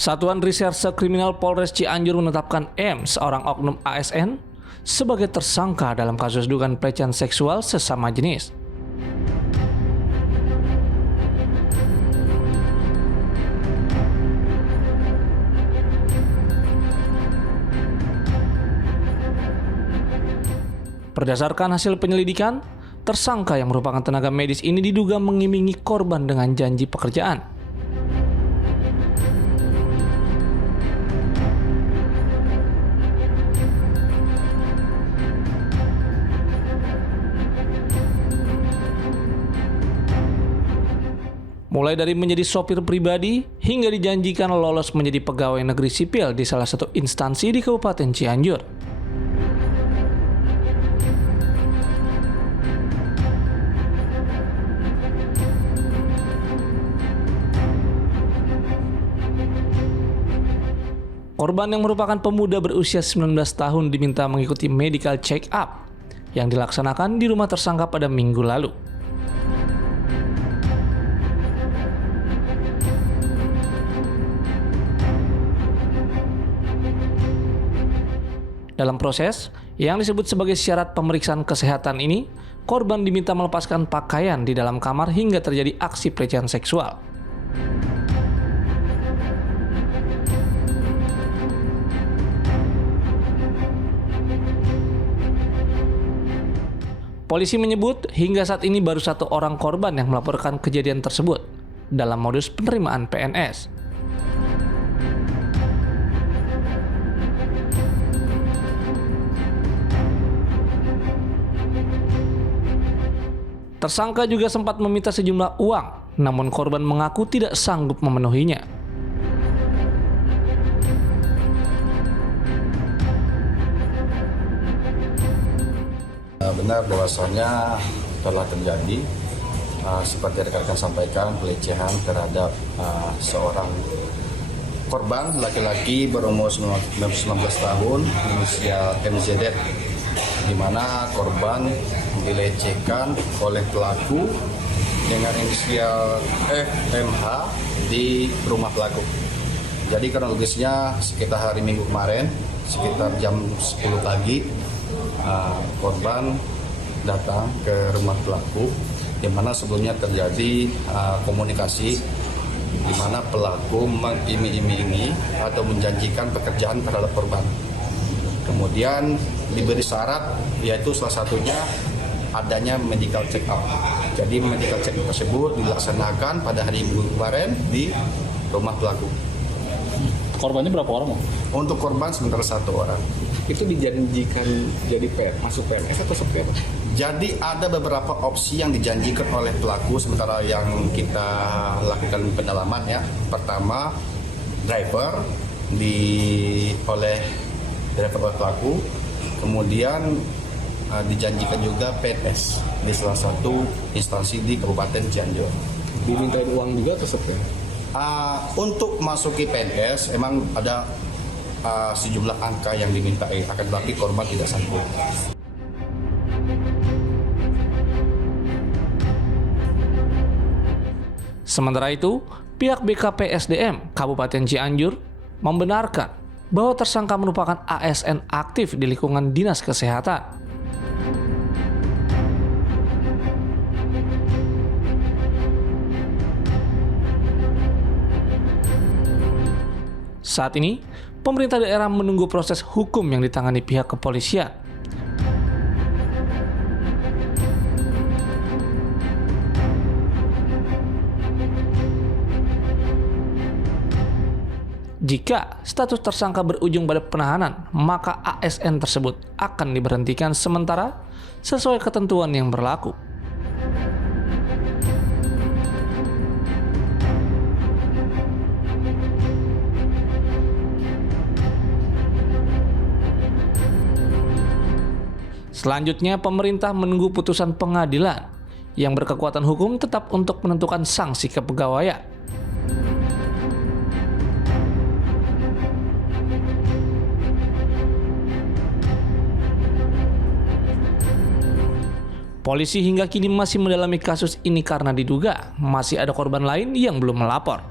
Satuan Reserse Kriminal Polres Cianjur menetapkan M, seorang oknum ASN, sebagai tersangka dalam kasus dugaan pelecehan seksual sesama jenis. Berdasarkan hasil penyelidikan, tersangka yang merupakan tenaga medis ini diduga mengiming-imingi korban dengan janji pekerjaan. Mulai dari menjadi sopir pribadi hingga dijanjikan lolos menjadi pegawai negeri sipil di salah satu instansi di Kabupaten Cianjur. Korban yang merupakan pemuda berusia 19 tahun diminta mengikuti medical check up yang dilaksanakan di rumah tersangka pada Minggu lalu. Dalam proses yang disebut sebagai syarat pemeriksaan kesehatan ini, korban diminta melepaskan pakaian di dalam kamar hingga terjadi aksi pelecehan seksual. Polisi menyebut hingga saat ini baru satu orang korban yang melaporkan kejadian tersebut dalam modus penerimaan PNS. Tersangka juga sempat meminta sejumlah uang, namun korban mengaku tidak sanggup memenuhinya. Benar bahwasanya telah terjadi seperti rekan-rekan sampaikan pelecehan terhadap seorang korban laki-laki berumur 19 tahun inisial MZD, di mana korban dilecehkan oleh pelaku dengan inisial FMH di rumah pelaku. Jadi kronologisnya sekitar hari Minggu kemarin, sekitar jam 10 pagi, korban datang ke rumah pelaku, di mana sebelumnya terjadi komunikasi di mana pelaku mengiming-imingi atau menjanjikan pekerjaan terhadap korban. Kemudian diberi syarat, yaitu salah satunya adanya medical check up. Jadi medical check up tersebut dilaksanakan pada hari Minggu kemarin di rumah pelaku. Korbannya berapa orang? Untuk korban sementara satu orang. Itu dijanjikan jadi masuk PNS atau sopir? Jadi ada beberapa opsi yang dijanjikan oleh pelaku sementara yang kita lakukan pendalaman ya. Pertama, driver oleh pelaku. Kemudian dijanjikan juga PNS di salah satu instansi di Kabupaten Cianjur. Dimintain uang juga atau sopir? Untuk masuki PNS emang ada sejumlah angka yang dimintai, akan tetapi korban tidak sanggup. Sementara itu, pihak BKPSDM Kabupaten Cianjur membenarkan bahwa tersangka merupakan ASN aktif di lingkungan Dinas Kesehatan. Saat ini, pemerintah daerah menunggu proses hukum yang ditangani pihak kepolisian. Jika status tersangka berujung pada penahanan, maka ASN tersebut akan diberhentikan sementara sesuai ketentuan yang berlaku. Selanjutnya, pemerintah menunggu putusan pengadilan yang berkekuatan hukum tetap untuk menentukan sanksi kepegawaian. Polisi hingga kini masih mendalami kasus ini karena diduga masih ada korban lain yang belum melapor.